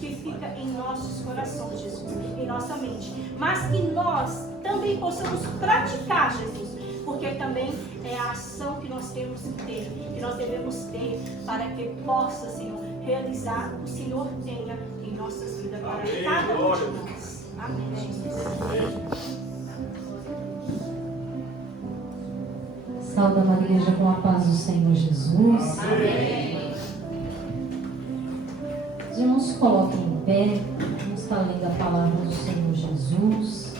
que fica em nossos corações, Jesus, em nossa mente, mas que nós também possamos praticar, Jesus, porque também é a ação que nós temos que ter, que nós devemos ter, para que possa, Senhor, realizar o que o Senhor tenha em nossas vidas, para cada um de nós. Amém, Jesus. Sauda a igreja com a paz do Senhor Jesus. Amém. Os irmãos se coloquem em pé. Vamos estar lendo a palavra do Senhor Jesus,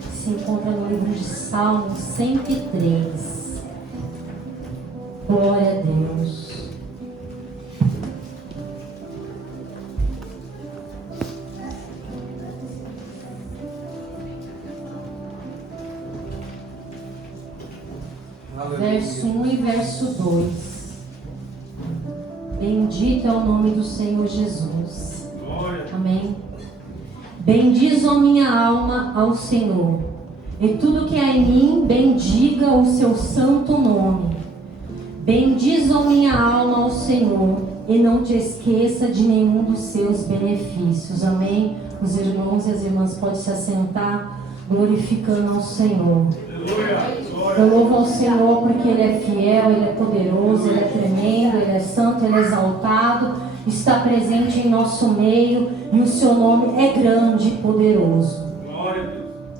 que se encontra no livro de Salmos 103. Glória a Deus. Verso 1 e verso 2. Bendito é o nome do Senhor Jesus. Amém. Bendiz, ó minha alma, ao Senhor, e tudo que há em mim, bendiga o seu santo nome. Bendiz, ó minha alma, ao Senhor, e não te esqueça de nenhum dos seus benefícios. Amém. Os irmãos e as irmãs podem se assentar, glorificando ao Senhor. Eu louvo ao Senhor porque Ele é fiel, Ele é poderoso, Ele é tremendo, Ele é santo, Ele é exaltado, está presente em nosso meio e o seu nome é grande e poderoso.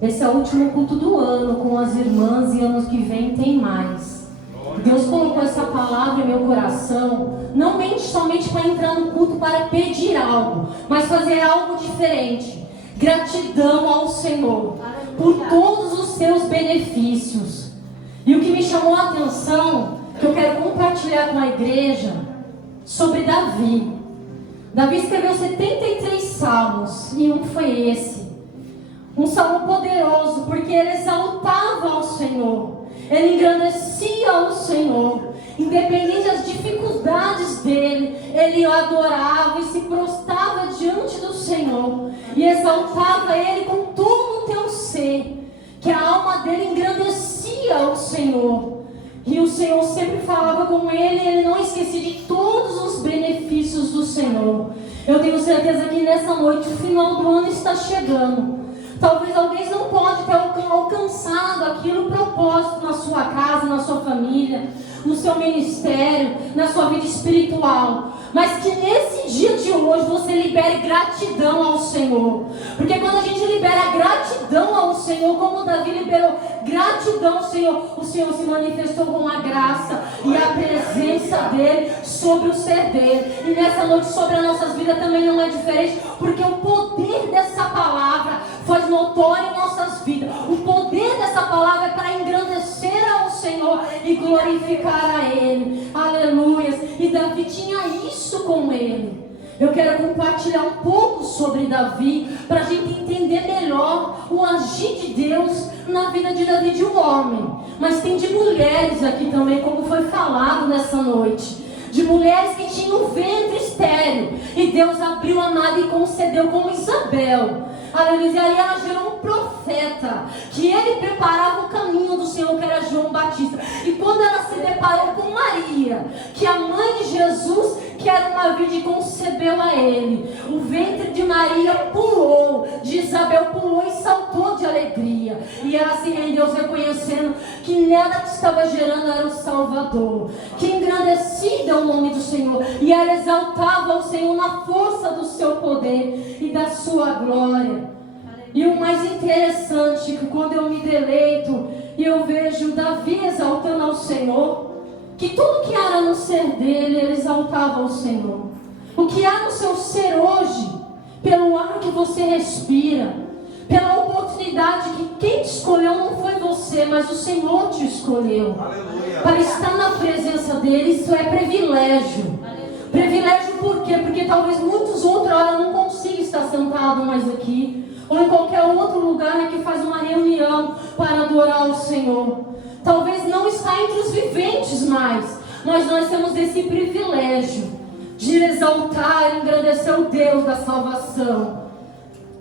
Esse é o último culto do ano com as irmãs, e anos que vem tem mais. Deus colocou essa palavra em meu coração, não somente para entrar no culto para pedir algo, mas fazer algo diferente. Gratidão ao Senhor por todos os seus benefícios. E o que me chamou a atenção, que eu quero compartilhar com a igreja, sobre Davi. Davi escreveu 73 salmos, e um foi esse. Um salmo poderoso, porque ele exaltava ao Senhor, ele engrandecia ao Senhor, independente das dificuldades dele, ele o adorava e se prostrava diante do Senhor, e exaltava ele com todo o teu ser, que a alma dele engrandecia ao Senhor, e o Senhor sempre falava com ele, e ele não esquecia de todos os benefícios do Senhor. Eu tenho certeza que nessa noite o final do ano está chegando. Talvez alguém não pode ter alcançado aquilo propósito na sua casa, na sua família, no seu ministério, na sua vida espiritual. Mas que nesse dia de hoje você libere gratidão ao Senhor. Porque quando a gente libera gratidão ao Senhor, como Davi liberou gratidão ao Senhor, o Senhor se manifestou com a graça e a presença dele sobre o ser dele. E nessa noite sobre as nossas vidas também não é diferente, porque o poder dessa palavra faz notório em nossas vidas. O poder dessa palavra é para engrandecer ao Senhor e glorificar a Ele. Aleluia. E Davi tinha isso com ele. Eu quero compartilhar um pouco sobre Davi, para a gente entender melhor o agir de Deus na vida de Davi, de um homem. Mas tem de mulheres aqui também, como foi falado nessa noite. De mulheres que tinham um ventre estéril, e Deus abriu a nada e concedeu, como Isabel. Aleluia. E ali ela gerou um profeta, que ele preparava o caminho do Senhor, que era João Batista. E quando ela se deparou com Maria, que é a mãe de Jesus, que era uma virgem, concebeu a ele, o ventre de Maria pulou, de Isabel pulou e saltou de alegria. E ela se rendeu, reconhecendo que nela que estava gerando era o Salvador, que engrandecido é o nome do Senhor. E ela exaltava o Senhor na força do seu poder e da sua glória. E o mais interessante, que quando eu me deleito e eu vejo Davi exaltando ao Senhor, que tudo que era no ser dele, ele exaltava ao Senhor. O que há no seu ser hoje, pelo ar que você respira, pela oportunidade que quem te escolheu não foi você, mas o Senhor te escolheu. Aleluia. Para estar na presença dele. Isso é privilégio. Aleluia. Privilégio por quê? Porque talvez muitos outros não consigam estar sentados mais aqui, ou em qualquer outro lugar que faz uma reunião para adorar o Senhor. Talvez não está entre os viventes mais, mas nós temos esse privilégio de exaltar e engrandecer o Deus da salvação.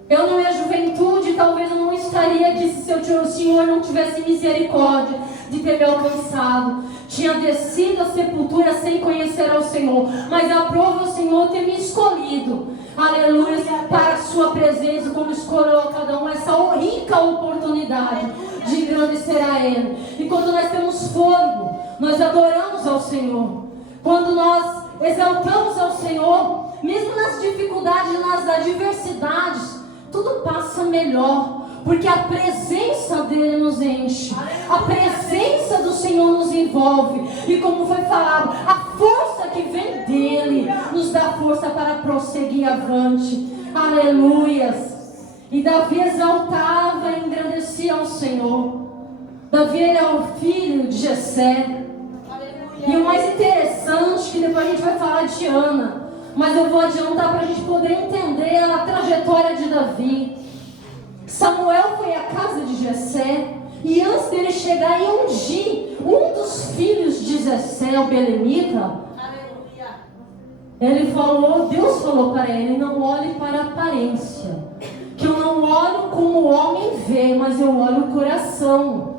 Eu, na minha juventude, talvez eu não estaria aqui se o Senhor não tivesse misericórdia de ter me alcançado. Tinha descido à sepultura sem conhecer ao Senhor, mas aprove o Senhor ter me escolhido. aleluia, para a sua presença, como escolheu a cada um essa rica oportunidade de engrandecer a Ele. E quando nós temos fôlego, nós adoramos ao Senhor. Quando nós exaltamos ao Senhor, mesmo nas dificuldades, nas adversidades, tudo passa melhor, porque a presença dele nos enche, a presença do Senhor nos envolve, e como foi falado, a força que vem dele nos dá força para prosseguir avante. Aleluias. E Davi exaltava e engrandecia ao Senhor. Davi era o filho de Jessé. E o mais interessante, que depois a gente vai falar de Ana, mas eu vou adiantar para a gente poder entender a trajetória de Davi. Samuel foi à casa de Jessé, e antes dele chegar e ungir um dos filhos de Jessé, o belemita, ele falou, Deus falou para ele, não olhe para a aparência, que eu não olho como o homem vê, mas eu olho o coração.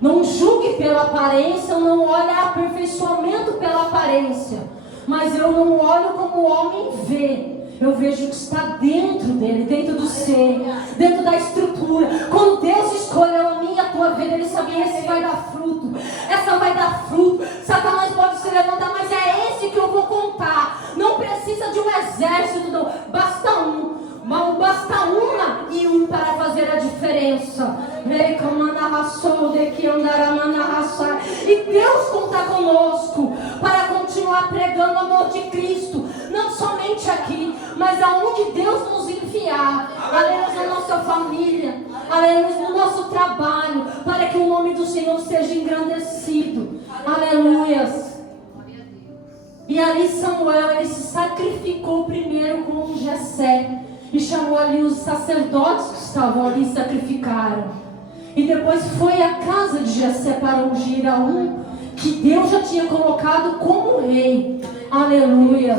Não julgue pela aparência, eu não olho aperfeiçoamento pela aparência, mas eu não olho como o homem vê. Eu vejo o que está dentro dele, dentro do ser, dentro da estrutura. Quando Deus escolheu a minha e a tua vida, Ele sabia, esse vai dar fruto, essa vai dar fruto. Satanás pode se levantar, mas é esse que eu vou contar. Não precisa de um exército, não. Basta uma e um para fazer a diferença. E Deus conta conosco para continuar pregando o amor de Cristo, não somente aqui, mas aonde Deus nos enviar. Aleluia, na nossa família, aleluia, no nosso trabalho, para que o nome do Senhor seja engrandecido. Aleluias. E ali Samuel, ele se sacrificou primeiro com Jessé, e chamou ali os sacerdotes que estavam ali e sacrificaram. E depois foi à casa de Jessé para ungir a um que Deus já tinha colocado como rei. Aleluia.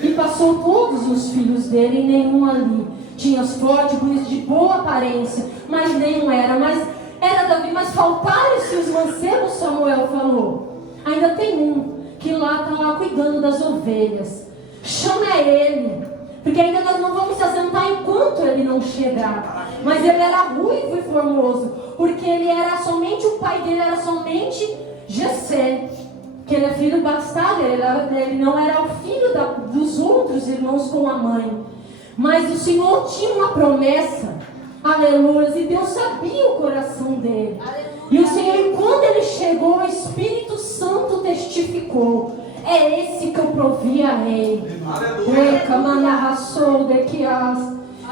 E passou todos os filhos dele, e nenhum ali tinha forte, bonito, de boa aparência, mas nenhum era. Mas era Davi, mas faltaram-se os mancebos, Samuel falou. Ainda tem um que lá está lá cuidando das ovelhas. Chama ele, porque ainda nós não vamos se assentar enquanto ele não chegar. Mas ele era ruivo e formoso, porque ele era somente, o pai dele era somente Jessé, que ele é filho bastardo, ele não era o filho dos outros irmãos com a mãe. Mas o Senhor tinha uma promessa, aleluia, e Deus sabia o coração dele. Aleluia. E o Senhor, quando ele chegou, o Espírito Santo testificou: é esse que eu provia rei.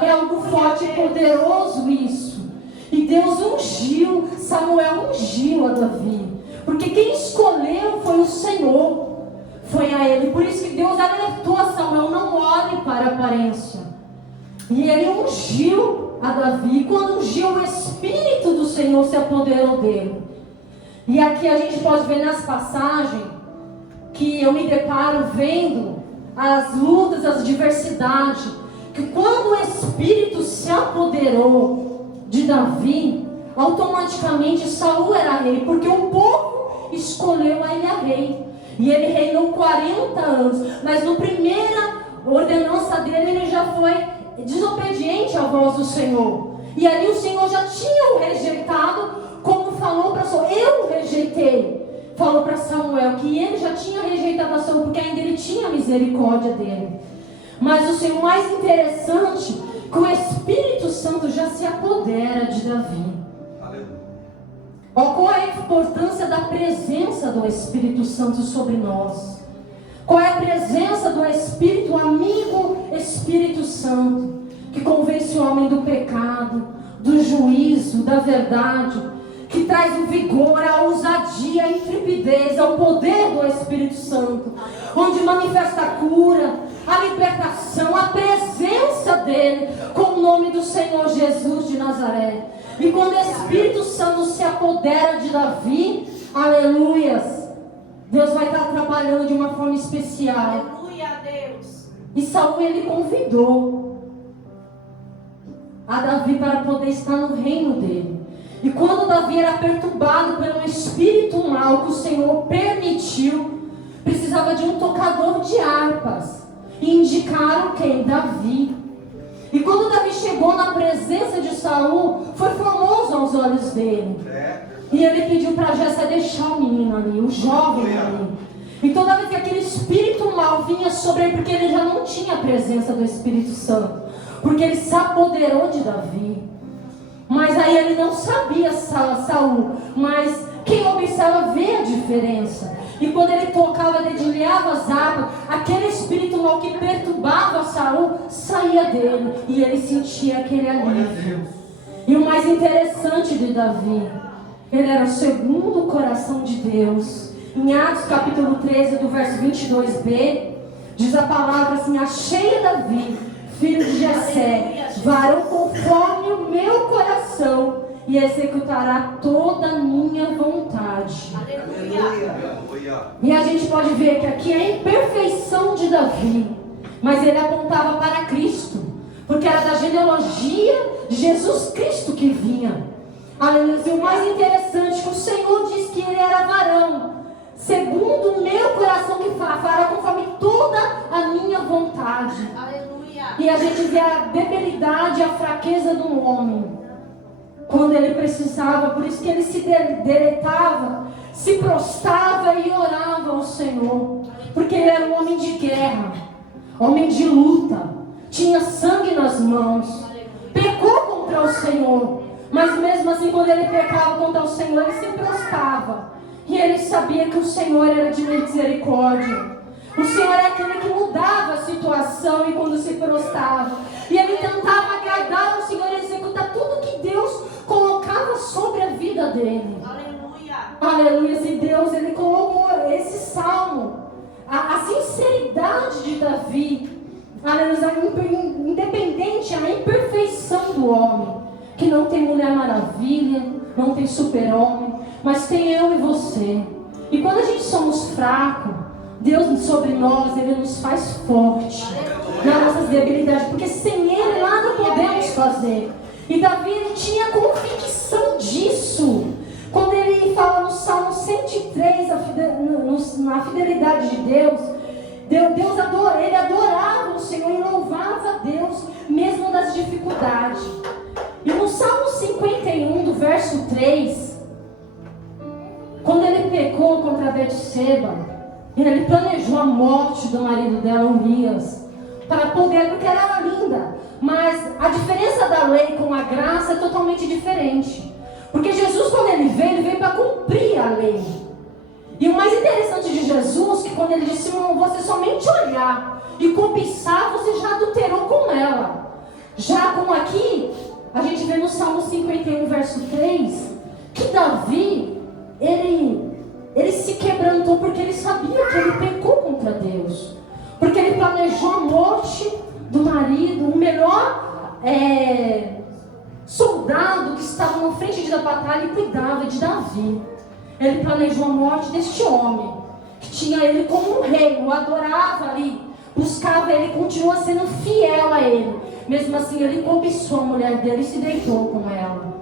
É algo forte e poderoso isso. E Deus ungiu, Samuel ungiu a Davi, porque quem escolheu foi o Senhor, foi a ele. Por isso que Deus alertou a Samuel: não olhe para a aparência. E ele ungiu a Davi. Quando ungiu, o Espírito do Senhor se apoderou dele. E aqui a gente pode ver nas passagens que eu me deparo vendo as lutas, as diversidades, que quando o Espírito se apoderou de Davi, automaticamente Saul era rei, porque o povo escolheu a ele a rei. E ele reinou 40 anos, mas na primeira ordenança dele, ele já foi desobediente à voz do Senhor. E ali o Senhor já tinha o rejeitado, como falou para Saul: eu o rejeitei. Falou para Samuel que ele já tinha rejeitado a Saul, porque ainda ele tinha misericórdia dele. Mas o Senhor, mais interessante, que o Espírito Santo já se apodera de Davi. Qual é a importância da presença do Espírito Santo sobre nós? Qual é a presença do Espírito, amigo Espírito Santo, que convence o homem do pecado, do juízo, da verdade, que traz o vigor, a ousadia, a intrepidez, ao poder do Espírito Santo, onde manifesta a cura, a libertação, a presença dele, com o nome do Senhor Jesus de Nazaré. E quando o Espírito Santo se apodera de Davi, aleluias, Deus vai estar trabalhando de uma forma especial. Aleluia a Deus. E Saul, ele convidou a Davi para poder estar no reino dele. E quando Davi era perturbado pelo espírito mal que o Senhor permitiu, precisava de um tocador de harpas. E indicaram quem? Davi. E quando Davi chegou na presença de Saul, foi formoso aos olhos dele. E ele pediu para Jessé deixar o menino ali, o jovem ali. E toda vez que aquele espírito mal vinha sobre ele, porque ele já não tinha a presença do Espírito Santo, porque ele se apoderou de Davi. Mas aí ele não sabia, Saul, mas quem observa vê a diferença. E quando ele tocava, dedilhava as águas, aquele espírito mal que perturbava Saul saía dele, e ele sentia aquele alívio. E o mais interessante de Davi, ele era o segundo coração de Deus. Em Atos capítulo 13, do verso 22b, diz a palavra assim: achei Davi, filho de Jessé, varão conforme o meu coração, e executará toda a minha vontade. Aleluia. E a gente pode ver que aqui é a imperfeição de Davi, mas ele apontava para Cristo, porque era da genealogia de Jesus Cristo que vinha. Aleluia. E o mais interessante, que o Senhor diz que ele era varão, segundo o meu coração, que fará conforme toda a minha vontade. Aleluia. E a gente vê a debilidade, a fraqueza do homem, quando ele precisava. Por isso que ele se deleitava, se prostrava e orava ao Senhor, porque ele era um homem de guerra, homem de luta, tinha sangue nas mãos, pecou contra o Senhor, mas mesmo assim, quando ele pecava contra o Senhor, ele se prostrava, e ele sabia que o Senhor era de misericórdia. O Senhor é aquele que mudava a situação, e quando se prostrava, e ele tentava agradar ao Senhor e executar tudo que Deus colocava sobre a vida dele. Aleluia. Aleluia. E Deus, ele colocou esse salmo, a sinceridade de Davi, aleluia, independente, a imperfeição do homem, que não tem Mulher Maravilha, não tem super-homem, mas tem eu e você. E quando a gente somos fracos, Deus sobre nós, Ele nos faz forte nas nossas debilidades, porque sem Ele nada podemos fazer. E Davi, ele tinha convicção disso. Quando ele fala no Salmo 103, na fidelidade de Deus, ele adorava o Senhor e louvava a Deus, mesmo nas dificuldades. E no Salmo 51, do verso 3, quando ele pecou contra Betseba, ele planejou a morte do marido dela, Urias, para poder, porque ela era linda. Mas a diferença da lei com a graça é totalmente diferente. Porque Jesus, quando ele veio para cumprir a lei. E o mais interessante de Jesus, que quando ele disse, você somente olhar e cobiçar, você já adulterou com ela. Já como aqui, a gente vê no Salmo 51, verso 3, que Davi, ele se quebrantou porque ele sabia que ele pecou contra Deus. Porque ele planejou a morte do marido, o melhor soldado que estava na frente da batalha e cuidava de Davi. Ele planejou a morte deste homem, que tinha ele como um rei, o adorava ali, buscava ele, continua sendo fiel a ele. Mesmo assim, ele cobiçou a mulher dele e se deitou com ela.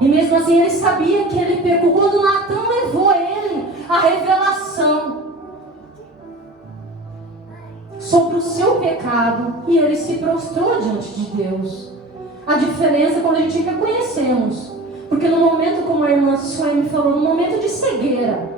E mesmo assim, ele sabia que ele pecou. Quando Natan levou ele a revelação sobre o seu pecado, e ele se prostrou diante de Deus. A diferença é quando a gente reconhecemos, porque no momento, como a irmã Sueli falou, no momento de cegueira,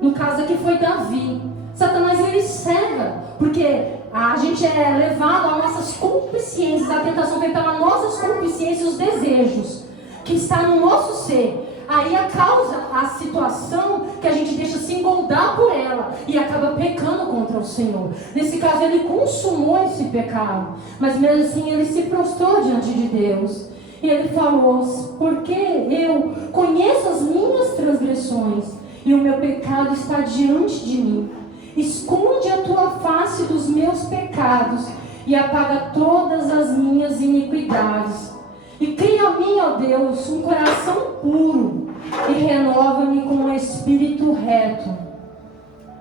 no caso aqui foi Davi, Satanás ele cega, porque a gente é levado às nossas concupiscências, a tentação vem pelas nossas concupiscências, os desejos que está no nosso ser. Aí causa a situação que a gente deixa se engoldar por ela e acaba pecando contra o Senhor. Nesse caso, ele consumou esse pecado, mas mesmo assim ele se prostrou diante de Deus. E ele falou, porque eu conheço as minhas transgressões e o meu pecado está diante de mim. Esconde a tua face dos meus pecados e apaga todas as minhas iniquidades. E cria a mim, ó Deus, um coração puro e renova-me com um espírito reto.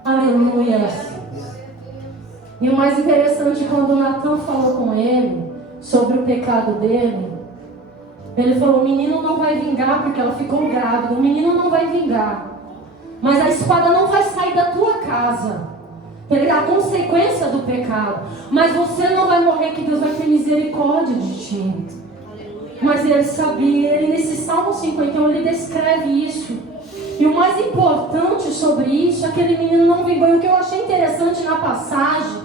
Aleluia. E o mais interessante, quando Natan falou com ele sobre o pecado dele, ele falou, o menino não vai vingar porque ela ficou grávida, o menino não vai vingar, mas a espada não vai sair da tua casa. a consequência do pecado. Mas você não vai morrer, que Deus vai ter misericórdia de ti. Mas ele sabia, ele nesse Salmo 51, ele descreve isso. E o mais importante sobre isso, aquele menino não vingou. E o que eu achei interessante na passagem,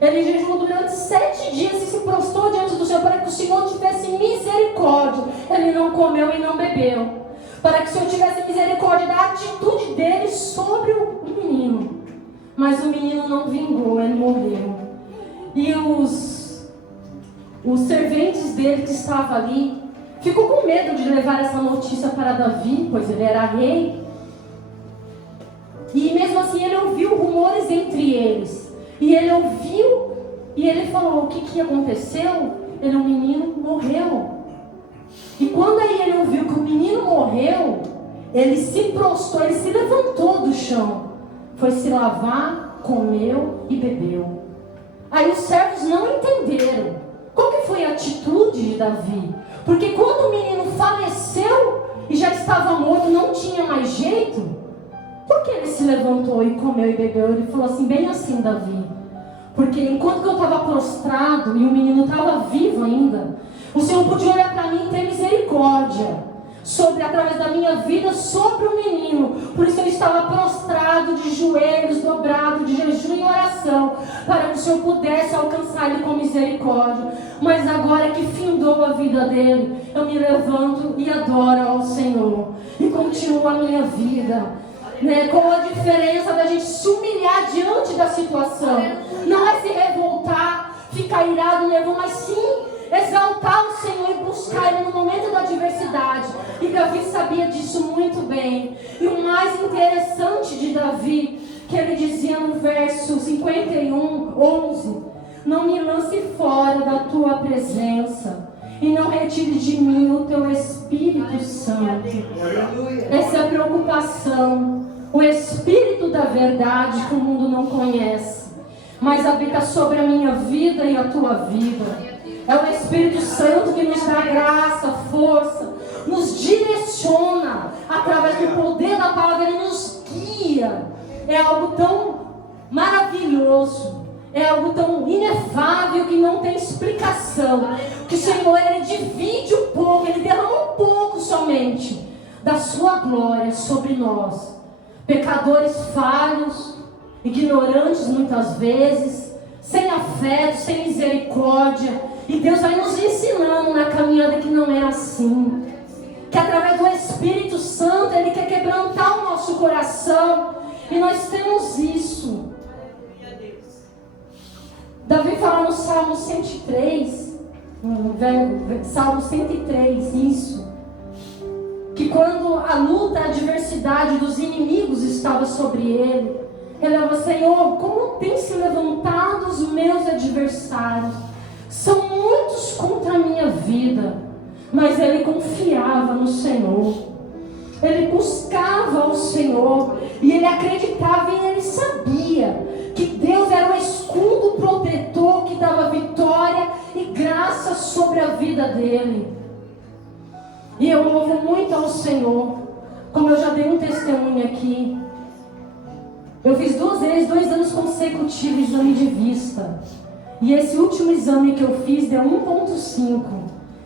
ele jejuou durante 7 dias e se prostrou diante do Senhor para que o Senhor tivesse misericórdia. Ele não comeu e não bebeu, para que o Senhor tivesse misericórdia da atitude dele sobre o menino. Mas o menino não vingou, ele morreu. E os serventes dele que estavam ali ficou com medo de levar essa notícia para Davi, pois ele era rei. E mesmo assim ele ouviu rumores entre eles. E ele ouviu e ele falou: o que aconteceu? O menino morreu. E quando aí ele ouviu que o menino morreu, ele se prostrou, ele se levantou do chão, foi se lavar, comeu e bebeu. Aí os servos não entenderam qual que foi a atitude de Davi. Porque quando o menino faleceu e já estava morto, não tinha mais jeito, por que ele se levantou e comeu e bebeu? Ele falou assim, bem assim, Davi: porque enquanto que eu estava prostrado e o menino estava vivo ainda, o Senhor podia olhar para mim e ter misericórdia através da minha vida sobre o menino. Por isso eu estava prostrado, de joelhos, dobrado, de jejum e oração, para que o Senhor pudesse alcançar ele com misericórdia. Mas agora que findou a vida dele, eu me levanto e adoro ao Senhor e continuo a minha vida. Qual a diferença da gente se humilhar diante da situação? Não é se revoltar, ficar irado, mas sim exaltar o Senhor e buscar Ele no momento da adversidade. E Davi sabia disso muito bem. E o mais interessante de Davi, que ele dizia no verso 51, 11: não me lance fora da tua presença e não retire de mim o teu Espírito Santo. Essa é a preocupação. O Espírito da verdade que o mundo não conhece, mas habita sobre a minha vida e a tua vida. É o Espírito Santo que nos dá graça, força, nos direciona através do poder da palavra, Ele nos guia. É algo tão maravilhoso, é algo tão inefável que não tem explicação. Que o Senhor, Ele divide um pouco, Ele derrama um pouco somente da sua glória sobre nós, pecadores falhos, ignorantes muitas vezes, sem afeto, sem misericórdia. E Deus vai nos ensinando na caminhada que não é assim. Que através do Espírito Santo Ele quer quebrantar o nosso coração. E nós temos isso. Davi fala no Salmo 103, Salmo 103, isso. Que quando a luta, a adversidade dos inimigos estava sobre ele, ele falava: Senhor, como tem se levantado os meus adversários? São muitos contra a minha vida. Mas ele confiava no Senhor. Ele buscava o Senhor. E ele acreditava e ele sabia que Deus era o escudo protetor que dava vitória e graça sobre a vida dele. E eu louvo muito ao Senhor. Como eu já dei um testemunho aqui, eu fiz 2 anos consecutivos de exame de vista. E esse último exame que eu fiz deu 1.5.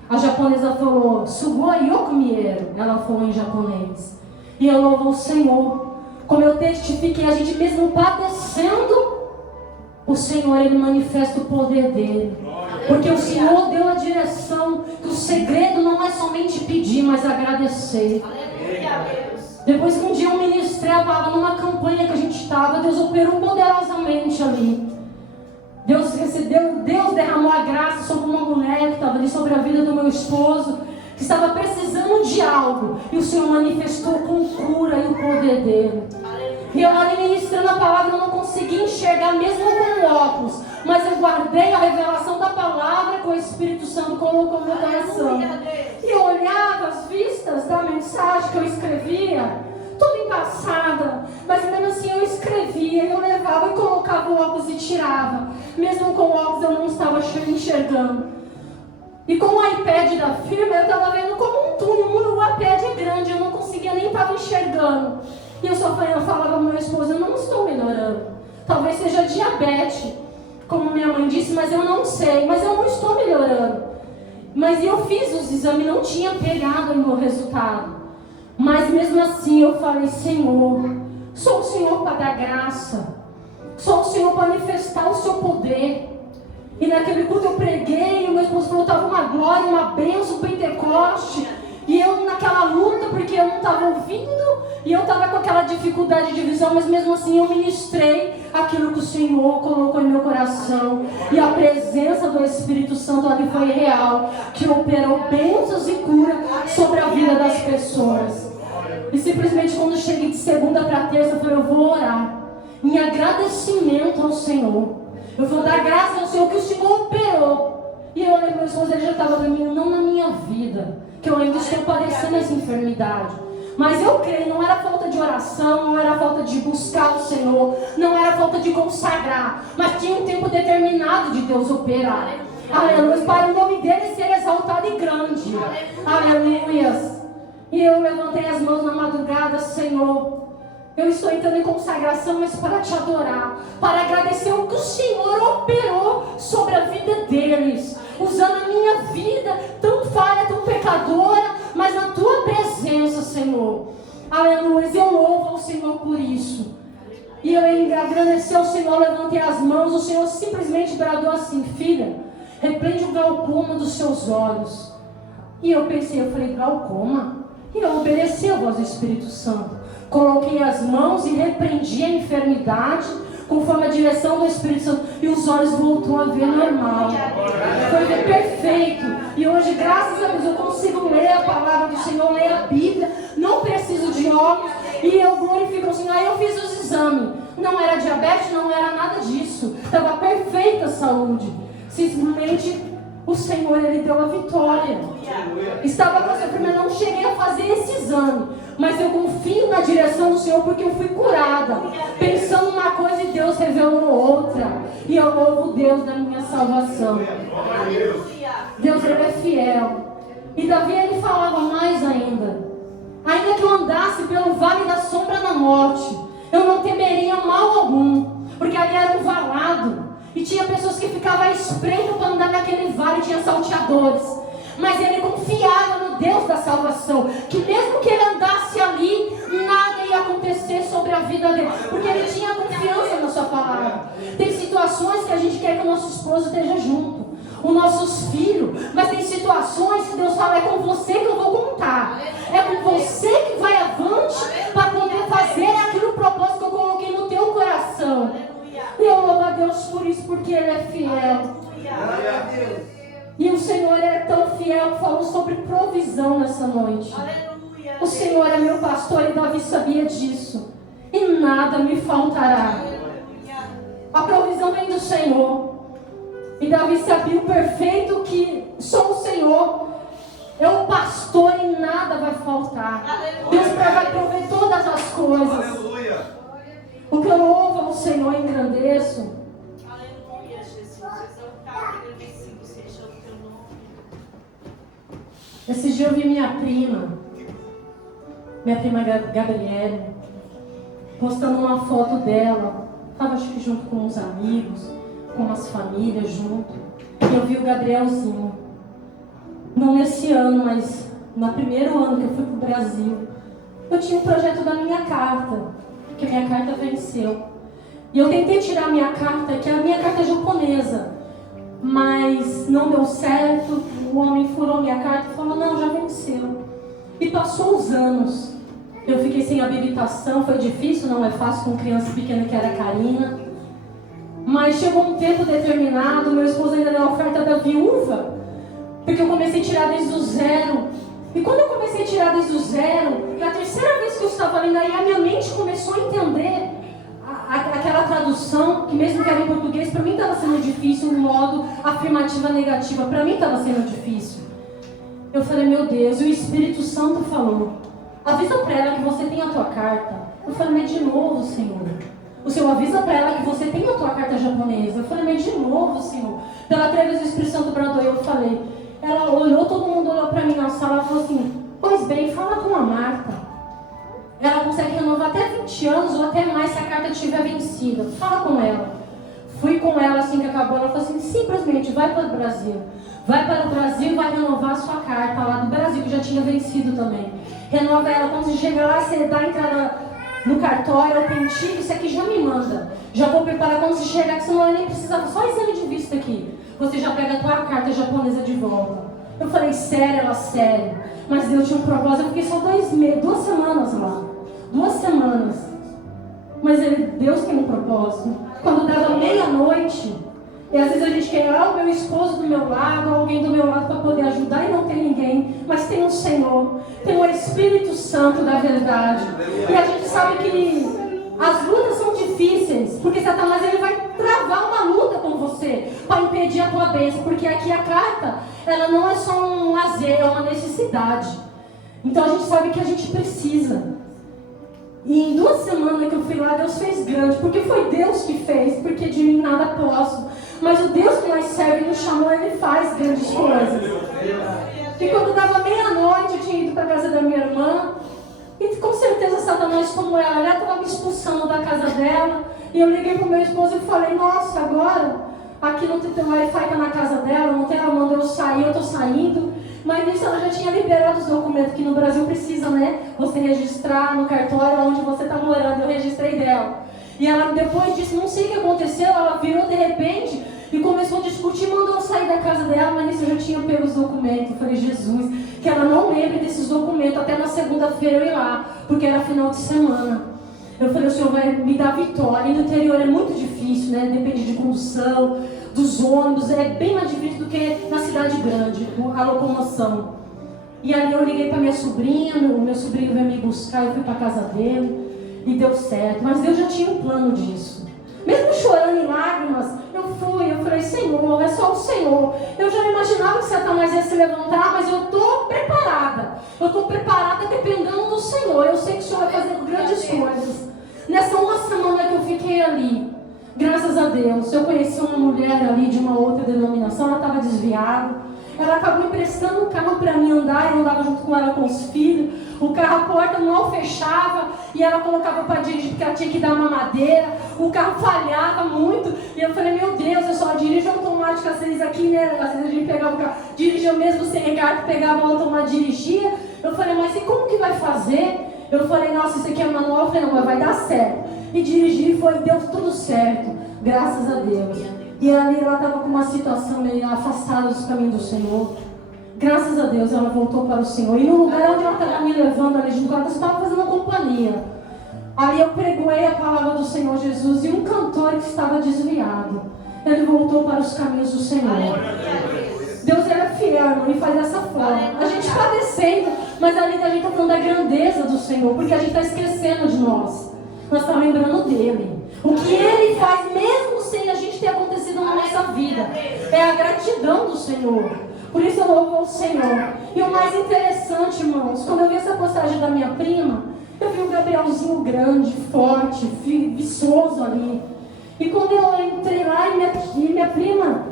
A japonesa falou, Sugoi yokumieru. Ela falou em japonês. E eu louvo ao Senhor. Como eu testifiquei, a gente mesmo padecendo, o Senhor, Ele manifesta o poder dele. Porque o Senhor deu a direção, que o segredo não é somente pedir, mas agradecer. Depois que um dia eu ministrei a palavra numa campanha que a gente estava, Deus operou poderosamente ali. Deus derramou a graça sobre uma mulher que estava ali, sobre a vida do meu esposo, que estava precisando de algo. E o Senhor manifestou com cura e o poder dele. E eu ali ministrando a palavra, eu não consegui enxergar mesmo com óculos. Mas eu guardei a revelação da palavra que o Espírito Santo colocou no meu coração. E eu olhava as vistas da mensagem que eu escrevia, toda embaçada, mas mesmo assim eu escrevia, eu levava e colocava o óculos e tirava. Mesmo com o óculos eu não estava enxergando. E com o iPad da firma eu estava vendo como um túnel, o iPad é grande, eu não conseguia nem estar enxergando. E eu falava ao meu esposo, eu não estou melhorando. Talvez seja diabetes, como minha mãe disse, mas eu não sei. Mas eu não estou melhorando. Mas eu fiz os exames, não tinha pegado o meu resultado. Mas mesmo assim eu falei, Senhor, sou o Senhor para dar graça. Sou o Senhor para manifestar o seu poder. E naquele culto eu preguei, e o meu esposo falou, estava uma glória, uma bênção, um Pentecoste. E eu naquela luta, porque eu não estava ouvindo, e eu estava com aquela dificuldade de visão, mas mesmo assim eu ministrei aquilo que o Senhor colocou em meu coração. E a presença do Espírito Santo ali foi real, que operou bênçãos e cura sobre a vida das pessoas. E simplesmente quando eu cheguei de segunda para terça, eu falei, eu vou orar em agradecimento ao Senhor. Eu vou dar graças ao Senhor que o Senhor operou. E eu olhei meu esposo, ele já estava dormindo, não na minha vida, que eu ainda estou padecendo essa enfermidade. Mas eu creio, não era falta de oração, não era falta de buscar o Senhor, não era falta de consagrar, mas tinha um tempo determinado de Deus operar. Aleluia, para o nome dele ser exaltado e grande. Aleluia. E eu levantei as mãos na madrugada, Senhor, eu estou entrando em consagração, mas para te adorar, para agradecer o que o Senhor operou sobre a vida deles, usando a minha vida, tão falha, tão pecadora, mas na tua presença, Senhor. Aleluia, eu louvo ao Senhor por isso. E eu agradeci ao Senhor, levantei as mãos, o Senhor simplesmente bradou assim, filha, repreende o glaucoma dos seus olhos. E eu pensei, eu falei, glaucoma? E eu obedeci a voz do Espírito Santo. Coloquei as mãos e repreendi a enfermidade conforme a direção do Espírito Santo. E os olhos voltou a ver normal. Foi perfeito. E hoje, graças a Deus, eu consigo ler a palavra do Senhor, ler a Bíblia. Não preciso de óculos. E eu glorifico o Senhor. Aí eu fiz os exames. Não era diabetes, não era nada disso. Estava perfeita a saúde. Simplesmente o Senhor, Ele deu a vitória. Estava com essa enfermidade, não cheguei a fazer esse exame, mas eu confio na direção do Senhor, porque eu fui curada, pensando uma coisa e Deus revelou outra. E eu louvo Deus da minha salvação. Deus, Ele é fiel. E Davi, ele falava mais ainda que eu andasse pelo vale da sombra da morte, eu não temeria mal algum, porque ali era um valado. E tinha pessoas que ficavam à espreita para andar naquele vale, tinha salteadores. Mas ele confiava no Deus da salvação, que mesmo que ele andasse ali, nada ia acontecer sobre a vida dele, porque ele tinha confiança na sua palavra. Tem situações que a gente quer que o nosso esposo esteja junto, os nossos filhos, mas tem situações que Deus fala, é com você que eu vou contar, é com você que vai avante para poder fazer aquilo propósito que eu coloquei no teu coração. E eu louvo a Deus por isso, porque Ele é fiel. E o Senhor é tão fiel que falou sobre provisão nessa noite. O Senhor é meu pastor, e Davi sabia disso. E nada me faltará. A provisão vem do Senhor. E Davi sabia o perfeito que só o Senhor é o pastor e nada vai faltar. Deus vai prover todas as coisas. O que eu louvo ao Senhor e engrandeço. Aleluia, Jesus. Exaltado e agradecido seja o teu nome. Esse dia eu vi minha prima Gabriele, postando uma foto dela. Estava acho que junto com uns amigos, com umas famílias junto. E eu vi o Gabrielzinho. Não nesse ano, mas no primeiro ano que eu fui para o Brasil. Eu tinha um projeto da minha carta, que a minha carta venceu. E eu tentei tirar a minha carta, que a minha carta é japonesa, mas não deu certo. O homem furou minha carta e falou, não, já venceu. E passou os anos. Eu fiquei sem habilitação, foi difícil, não é fácil com criança pequena que era a Karina. Mas chegou um tempo determinado, meu esposo ainda deu a oferta da viúva, porque eu comecei a tirar desde o zero. E quando eu comecei a tirar desde o zero, na terceira vez que eu estava lendo aí, a minha mente começou a entender aquela tradução, que mesmo que era em português, para mim estava sendo difícil, um modo afirmativa negativa, para mim estava sendo difícil. Eu falei, meu Deus, e o Espírito Santo falou, avisa para ela que você tem a tua carta. Eu falei, mas de novo, Senhor. O Senhor avisa para ela que você tem a tua carta japonesa. Eu falei, mas de novo, Senhor. Pela outra vez o Espírito Santo bradou e eu falei. Ela olhou, todo mundo olhou para mim na sala e falou assim, pois bem, fala com a Marta. Ela consegue renovar até 20 anos ou até mais se a carta estiver vencida. Fala com ela. Fui com ela assim que acabou. Ela falou assim, simplesmente vai para o Brasil. Vai para o Brasil e vai renovar a sua carta lá do Brasil, que já tinha vencido também. Renova ela. Quando você chegar lá, você dá a entrada no cartório, eu pedi, isso aqui já me manda. Já vou preparar quando você chegar, que você não nem precisava, só exame de vista aqui. Você já pega a tua carta japonesa de volta. Eu falei, sério? Ela, sério. Mas Deus tinha um propósito, eu fiquei só 2 semanas lá. 2 semanas. Mas Deus tem um propósito. Quando dava meia-noite, e às vezes a gente quer o meu esposo do meu lado, alguém do meu lado para poder ajudar e não tem ninguém, mas tem o Senhor, tem o Espírito Santo da verdade. E a gente sabe que as lutas são difíceis, porque Satanás ele vai travar uma luta com você para impedir a tua bênção, porque aqui a carta, ela não é só um lazer, é uma necessidade. Então a gente sabe que a gente precisa. E em 2 semanas que eu fui lá, Deus fez grande, porque foi Deus que fez, porque de mim nada posso. Mas o Deus que nós serve nos chamou, Ele faz grandes coisas. E quando dava meia-noite, eu tinha ido para a casa da minha irmã, e com certeza Satanás, como ela estava me expulsando da casa dela, e eu liguei para o meu esposo e falei, nossa, agora, aqui não tem Wi-Fi, tá na casa dela, não tem, ela mandou eu sair, eu estou saindo. Mas nisso ela já tinha liberado os documentos, que no Brasil precisa, né? Você registrar no cartório onde você está morando. Eu registrei dela. E ela, depois disso, não sei o que aconteceu, ela virou de repente e começou a discutir, mandou eu sair da casa dela, mas nisso eu já tinha pego os documentos. Eu falei, Jesus, que ela não lembre desses documentos até na segunda-feira eu ir lá, porque era final de semana. Eu falei, o Senhor vai me dar vitória. E no interior é muito difícil, né? Depende de condução, dos ônibus, é bem mais difícil do que na cidade grande, a locomoção. E ali eu liguei para minha sobrinha, meu sobrinho veio me buscar, eu fui para a casa dele e deu certo. Mas Deus já tinha um plano disso. Mesmo chorando em lágrimas, eu falei, Senhor, é só o Senhor. Eu já imaginava que Satanás ia se levantar, mas eu estou preparada. Eu estou preparada dependendo do Senhor. Eu sei que o Senhor vai fazer grandes coisas. Nessa 1 semana que eu fiquei ali, graças a Deus, eu conheci uma mulher ali de uma outra denominação, ela estava desviada. Ela acabou emprestando o carro para mim andar, eu andava junto com ela com os filhos. O carro, a porta não fechava e ela colocava para dirigir porque ela tinha que dar uma madeira. O carro falhava muito e eu falei, meu Deus, eu só dirijo automático, às vezes aqui, né? Às vezes a gente pegava o carro, dirigia mesmo sem carta, pegava o automático, dirigia. Eu falei, mas e como que vai fazer? Eu falei, nossa, isso aqui é manual. Eu falei, não, mas vai dar certo. E dirigi, deu tudo certo, graças a Deus. E ali ela estava com uma situação meio afastada dos caminhos do Senhor. Graças a Deus ela voltou para o Senhor. E no lugar onde ela estava me levando ali junto com ela, eu estava fazendo companhia. Ali eu pregoei a palavra do Senhor Jesus e um cantor que estava desviado, ele voltou para os caminhos do Senhor. Deus era fiel, irmão, e faz dessa forma. A gente está descendo, mas ali a gente está falando da grandeza do Senhor, porque a gente está esquecendo de nós. Nós estamos lembrando dele. O que ele faz, mesmo sem a gente ter acontecido na nossa vida, é a gratidão do Senhor. Por isso eu louvo ao Senhor. E o mais interessante, irmãos, quando eu vi essa postagem da minha prima, eu vi um Gabrielzinho grande, forte, viçoso ali. E quando eu entrei lá e minha prima,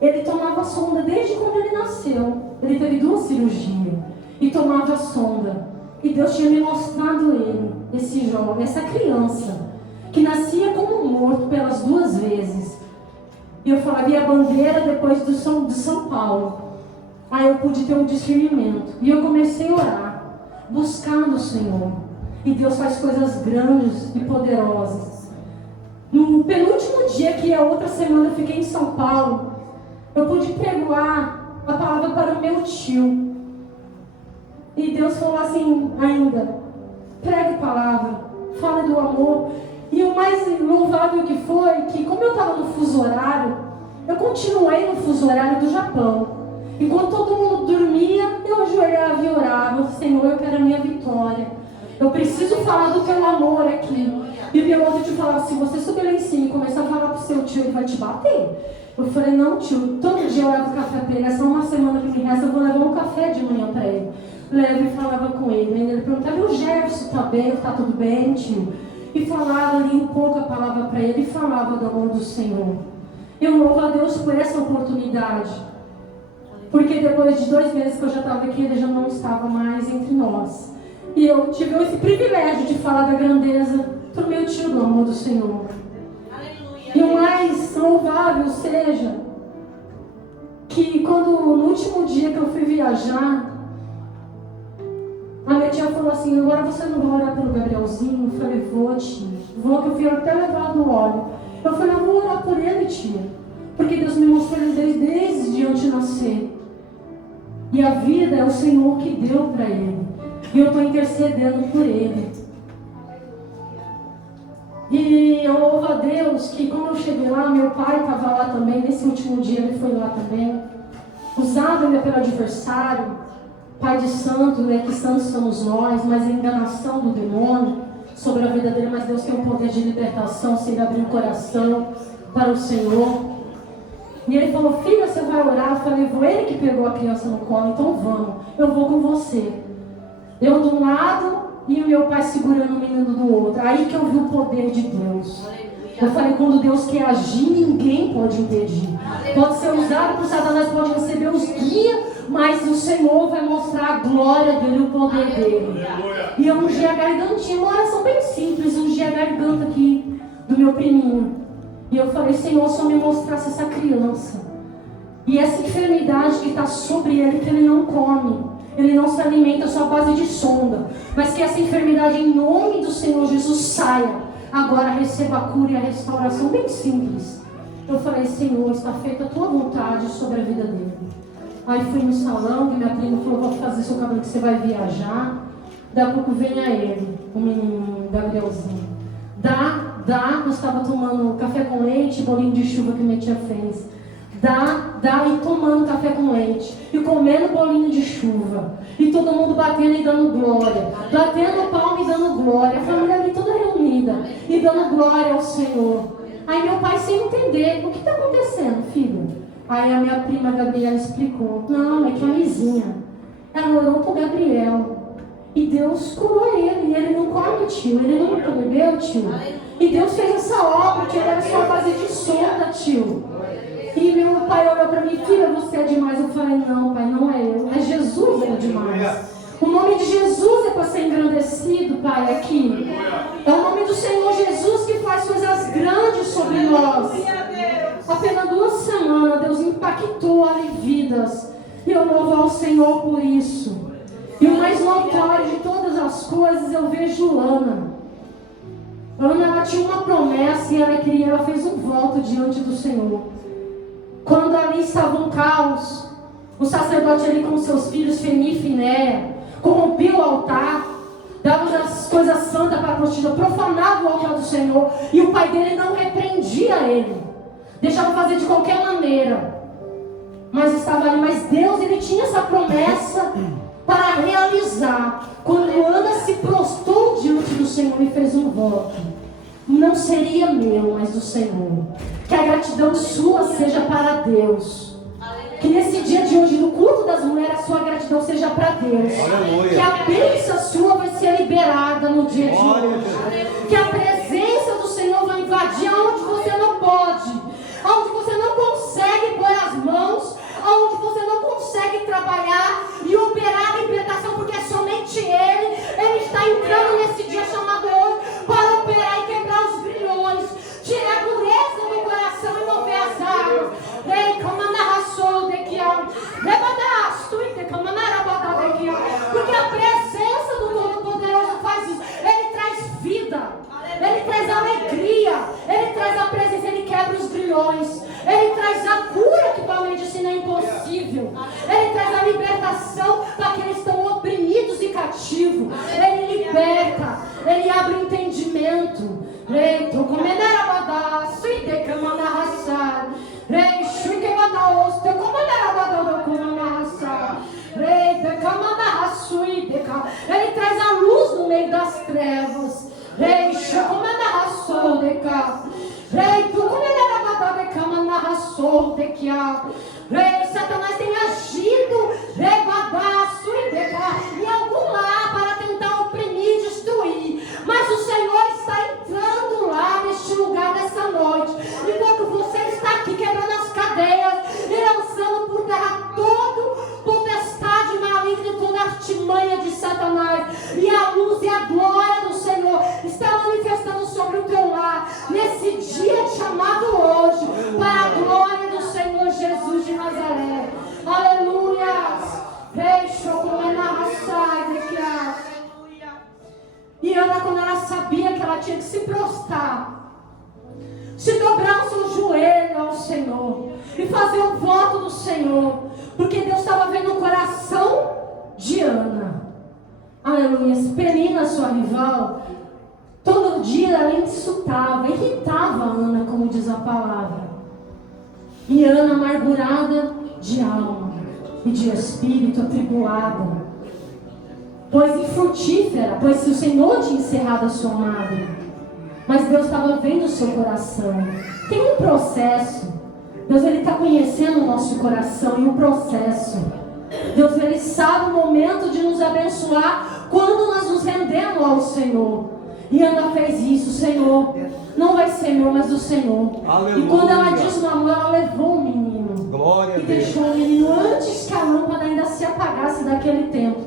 ele tomava sonda desde quando ele nasceu. Ele teve 2 cirurgias e tomava sonda. E Deus tinha me mostrado ele, esse jovem, essa criança, que nascia como morto pelas 2 vezes. E eu falava, e a bandeira depois de São Paulo. Aí eu pude ter um discernimento. E eu comecei a orar, buscando o Senhor. E Deus faz coisas grandes e poderosas. No penúltimo dia, que a outra semana eu fiquei em São Paulo, eu pude pregar a palavra para o meu tio. E Deus falou assim ainda, pregue a palavra, fale do amor. E o mais louvável que foi, que como eu estava no fuso horário, eu continuei no fuso horário do Japão. Enquanto todo mundo dormia, eu ajoelhava e orava, Senhor, eu quero a minha vitória. Eu preciso falar do teu amor aqui. E o meu outro tio falava, se você subir lá em cima e começar a falar pro seu tio, ele vai te bater. Eu falei, não tio, todo dia eu levo café para ele, essa 1 semana que me resta, eu vou levar um café de manhã para ele. Levo e falava com ele. Ele perguntava, e o Jefferson tá bem, tá tudo bem, tio? E falava ali um pouco a palavra para ele e falava do amor do Senhor. Eu louvo a Deus por essa oportunidade. Porque depois de 2 meses que eu já estava aqui, ele já não estava mais entre nós. E eu tive esse privilégio de falar da grandeza pro meu tio do amor do Senhor. Aleluia. E o mais louvável seja que quando no último dia que eu fui viajar, a minha tia falou assim: agora você não vai orar pelo Gabrielzinho? Eu falei: vou, tia. Vou, que eu fui até levar no óleo. Eu falei: eu vou orar por ele, tia. Porque Deus me mostrou ele desde antes de nascer. E a vida é o Senhor que deu para ele. E eu estou intercedendo por ele. E eu louvo a Deus que quando eu cheguei lá, meu pai estava lá também. Nesse último dia ele foi lá também. Usado ainda pelo adversário. Pai de santo, né? Que santos somos nós. Mas a enganação do demônio sobre a vida dele. Mas Deus tem um poder de libertação se ele abrir o coração para o Senhor. E ele falou: filha, você vai orar? Eu falei: vou. Ele que pegou a criança no colo, então vamos. Eu vou com você. Eu de um lado e o meu pai segurando o menino do outro. Aí que eu vi o poder de Deus. Eu falei: quando Deus quer agir, ninguém pode impedir. Pode ser usado por Satanás, pode receber os guias, mas o Senhor vai mostrar a glória dele, o poder dele. E eu ungi a gargantinha, uma oração bem simples, ungi a garganta aqui do meu priminho. E eu falei: Senhor, só me mostrasse essa criança. E essa enfermidade que está sobre ele, que ele não come. Ele não se alimenta só à base de sonda. Mas que essa enfermidade, em nome do Senhor Jesus, saia. Agora receba a cura e a restauração, bem simples. Eu falei: Senhor, está feita a tua vontade sobre a vida dele. Aí fui no salão, e minha prima falou: vou fazer seu cabelo que você vai viajar. Daqui a pouco venha ele, o menino Gabrielzinho. Nós estávamos tomando café com leite, bolinho de chuva que minha tia fez. E tomando café com leite. E comendo bolinho de chuva. E todo mundo batendo e dando glória. Batendo palma e dando glória. A família ali toda reunida. E dando glória ao Senhor. Aí meu pai, sem entender: o que está acontecendo, filho? Aí a minha prima Gabriela explicou: não, é que a Lizinha, ela orou pro Gabriel. E Deus curou ele. E ele não come, tio. Ele não bebeu, tio. E Deus fez essa obra, que era só base de sonda, tio. E meu pai olhou para mim: filha, você é demais. Eu falei: não, pai, não é eu. É Jesus que é demais. O nome de Jesus é para ser engrandecido, pai, aqui. É o nome do Senhor Jesus que faz coisas grandes sobre nós. Apenas 2 semanas, Deus impactou ali vidas. E eu louvo ao Senhor por isso. E o mais notório de todas as coisas, eu vejo Ana. Ana, ela tinha uma promessa e ela fez um voto diante do Senhor. Quando ali estava um caos, o sacerdote ali com seus filhos, Feni e Finéia, corrompeu o altar, dava as coisas santas para a prostituta, profanava o altar do Senhor, e o pai dele não repreendia ele, deixava fazer de qualquer maneira, mas estava ali. Mas Deus, ele tinha essa promessa para realizar. Quando Ana se prostrou diante do Senhor e fez um voto: não seria meu, mas do Senhor. Que a gratidão sua seja para Deus. Que nesse dia de hoje, no culto das mulheres, a sua gratidão seja para Deus. Aleluia. Que a bênção sua vai ser liberada no dia de hoje. Que a presença do Senhor vai invadir aonde você não pode, aonde você não consegue pôr as mãos, aonde você não consegue trabalhar e operar a libertação, porque é somente Ele está entrando nesse dia chamado hoje para operar e quebrar os grilhões, tirar a dureza do coração e mover as águas. Porque a presença do Todo-Poderoso faz isso. Ele traz vida, Ele traz alegria, Ele traz a presença, Ele quebra os grilhões, Ele traz a cura que para a medicina é impossível, Ele traz a libertação para aqueles que estão oprimidos e cativos, Ele liberta, Ele abre o entendimento. Ele traz a luz no meio das trevas. Satanás tem agido em algum lar para tentar oprimir, destruir, mas o Senhor está entrando lá neste lugar nessa noite. Enquanto você está aqui quebrando as cadeias e lançando por terra todo potestade maligna e toda artimanha de Satanás, e a encostar, se dobrar o seu joelho ao Senhor e fazer um voto do Senhor, porque Deus estava vendo o coração de Ana. Aleluia. Penina, sua rival, todo dia ela insultava, irritava a Ana, como diz a palavra. E Ana, amargurada de alma e de espírito, atribulada, pois infrutífera, pois se o Senhor tinha encerrado a sua madre, mas Deus estava vendo o seu coração. Tem um processo. Deus, Ele está conhecendo o nosso coração e o processo. Deus, Ele sabe o momento de nos abençoar quando nós nos rendemos ao Senhor. E Ana fez isso. Senhor, não vai ser meu, mas do Senhor. Aleluia. E quando ela desmamou, ela levou o menino. Glória e deixou o menino antes que a lâmpada ainda se apagasse daquele tempo.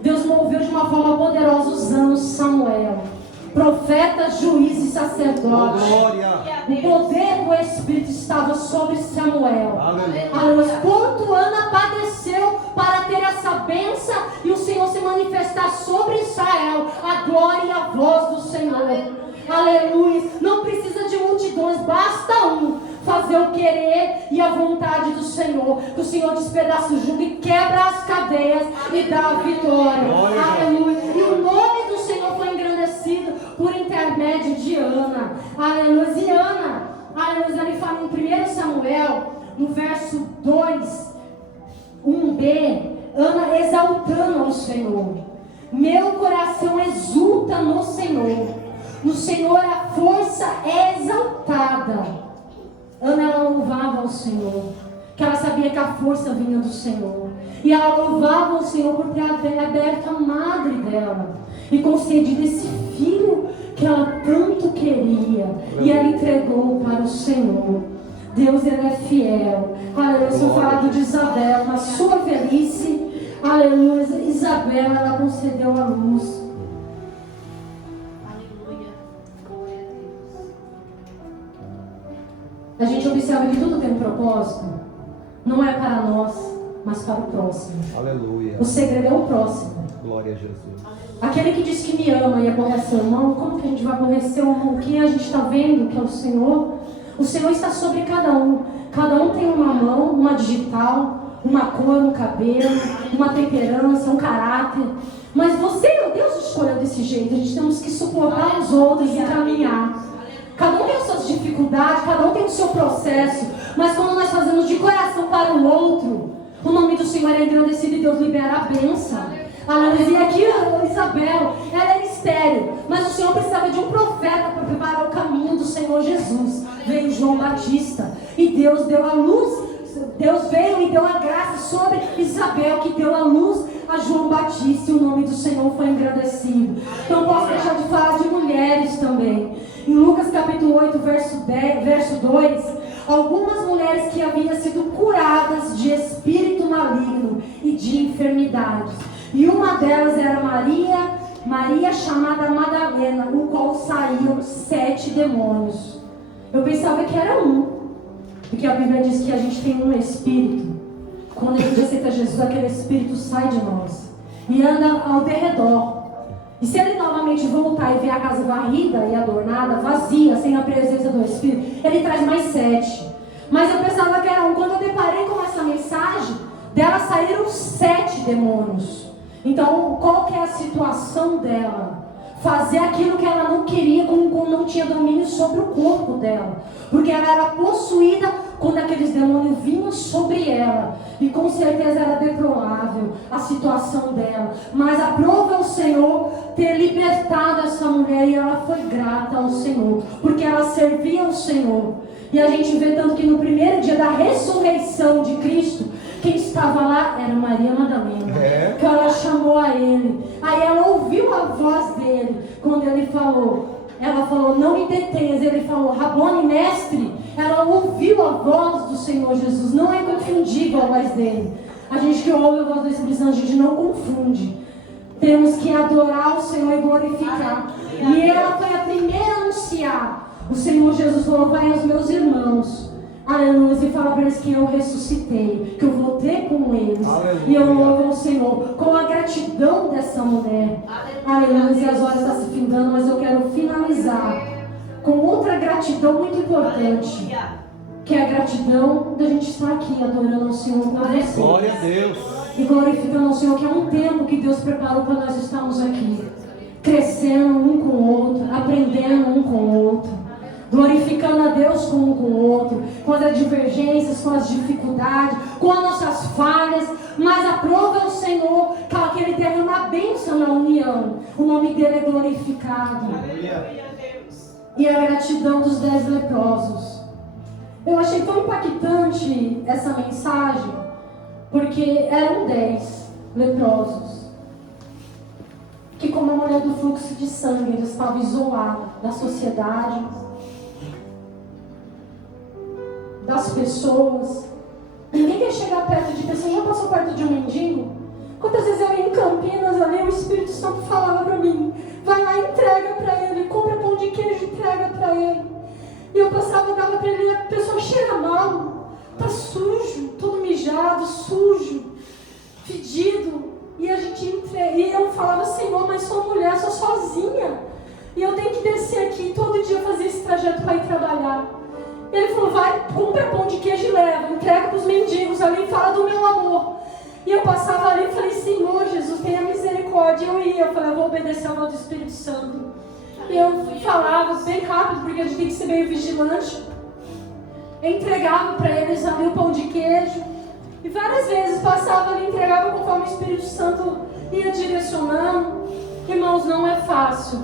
Deus moveu de uma forma poderosa usando Samuel, profeta, juiz e sacerdote. O poder do Espírito estava sobre Samuel. Aleluia. Quanto Ana padeceu para ter essa bênção e o Senhor se manifestar sobre Israel, a glória e a voz do Senhor. Aleluia. Não precisa de multidões, basta um fazer o querer e a vontade do Senhor. Que o Senhor despedaça o jugo e quebra as cadeias e dá a vitória. Aleluia. E o nome do Senhor foi engrandecido por intermédio de Ana. Aleluia. E Ana, aleluia, ele fala em 1 Samuel, no verso 2, 1b, Ana exaltando ao Senhor. Meu coração exulta no Senhor. No Senhor a força é exaltada. Ana, ela louvava ao Senhor, que ela sabia que a força vinha do Senhor. E ela louvava o Senhor por ter aberto a madre dela e concedido esse filho que ela tanto queria. E ela entregou para o Senhor. Deus, Ele é fiel. Aleluia. Se eu falar de Isabel, na sua velhice, aleluia, Isabel, ela concedeu a luz. A gente observa que tudo tem um propósito. Não é para nós, mas para o próximo. Aleluia. O segredo é o próximo. Glória a Jesus. Aquele que diz que me ama e aborrece o irmão, como que a gente vai aborrecer o irmão? Quem a gente está vendo, que é o Senhor? O Senhor está sobre cada um. Cada um tem uma mão, uma digital, uma cor, um cabelo, uma temperança, um caráter. Mas você, Deus escolheu desse jeito. A gente temos que suportar os outros e caminhar. Cada um tem as suas dificuldades, cada um tem o seu processo. Mas quando nós fazemos de coração para o outro, o nome do Senhor é engrandecido e Deus libera a bênção. E aqui Isabel, ela era estéril, mas o Senhor precisava de um profeta para preparar o caminho do Senhor Jesus. Veio João Batista e Deus deu a luz. Deus veio e deu a graça sobre Isabel, que deu a luz a João Batista, e o nome do Senhor foi engrandecido. Não posso deixar de falar de mulheres também. Em Lucas capítulo 8, verso 2, algumas mulheres que haviam sido curadas de espírito maligno e de enfermidades. E uma delas era Maria chamada Madalena, o qual saíam 7 demônios. Eu pensava que era um. Porque a Bíblia diz que a gente tem um espírito. Quando a gente aceita Jesus, aquele espírito sai de nós e anda ao derredor. E se ele novamente voltar e ver a casa varrida e adornada, vazia, sem a presença do Espírito, ele traz mais 7. Mas eu pensava que era um. Quando eu deparei com essa mensagem, dela saíram 7 demônios. Então, qual que é a situação dela? Fazer aquilo que ela não queria, como não tinha domínio sobre o corpo dela. Porque ela era possuída quando aqueles demônios vinham sobre ela. E com certeza era deplorável a situação dela. Mas aprova o Senhor ter libertado essa mulher, e ela foi grata ao Senhor, porque ela servia ao Senhor. E a gente vê tanto que no primeiro dia da ressurreição de Cristo, quem estava lá era Maria Madalena, que ela chamou a ele. Aí ela ouviu a voz dele, quando ele falou, ela falou, não me detenhas. Ele falou, Rabone, mestre. Ela ouviu a voz do Senhor Jesus. Não é confundível a voz dele. A gente que ouve a voz do Espírito Santo, a gente não confunde. Temos que adorar o Senhor e glorificar. E ela foi a primeira a anunciar. O Senhor Jesus falou, vai aos meus irmãos, aleluia, e fala para eles que eu ressuscitei, que eu vou ter com eles. Aleluia. E eu louvo ao Senhor com a gratidão dessa mulher. Aleluia. E as horas estão se findando, mas eu quero finalizar com outra gratidão muito importante, que é a gratidão da gente estar aqui adorando ao Senhor com vocês. Glória a Deus. E glorificando ao Senhor, que é um tempo que Deus preparou para nós estarmos aqui, crescendo um com o outro, aprendendo um com o outro, glorificando a Deus com um com o outro, com as divergências, com as dificuldades, com as nossas falhas, mas aprova o Senhor que Ele teve uma bênção na união. O nome dele é glorificado. E a gratidão dos 10 leprosos. Eu achei tão impactante essa mensagem, porque eram 10 leprosos, que como a mulher do fluxo de sangue, eles estavam isolados da sociedade, das pessoas. Ninguém quer chegar perto de pessoas. Já passou perto de um mendigo? Quantas vezes eu ia em Campinas ali, o Espírito Santo falava para mim: vai lá, entrega para ele, compra pão de queijo, entrega para ele. E eu passava, dava para ele, e a pessoa cheira mal, tá sujo, todo mijado, sujo, fedido. E a gente e eu falava: Senhor, mas sou mulher, sou sozinha, e eu tenho que descer aqui todo dia fazer esse trajeto para ir trabalhar. Ele falou: vai, compra pão de queijo e leva, entrega para os mendigos ali e fala do meu amor. E eu passava ali e falei: Senhor Jesus, tenha misericórdia. Eu ia, eu falei: eu vou obedecer ao voto do Espírito Santo. E eu falava bem rápido, porque a gente tem que ser meio vigilante. Eu entregava para eles ali o pão de queijo. E várias vezes passava ali e entregava conforme o Espírito Santo ia direcionando. Irmãos, não é fácil.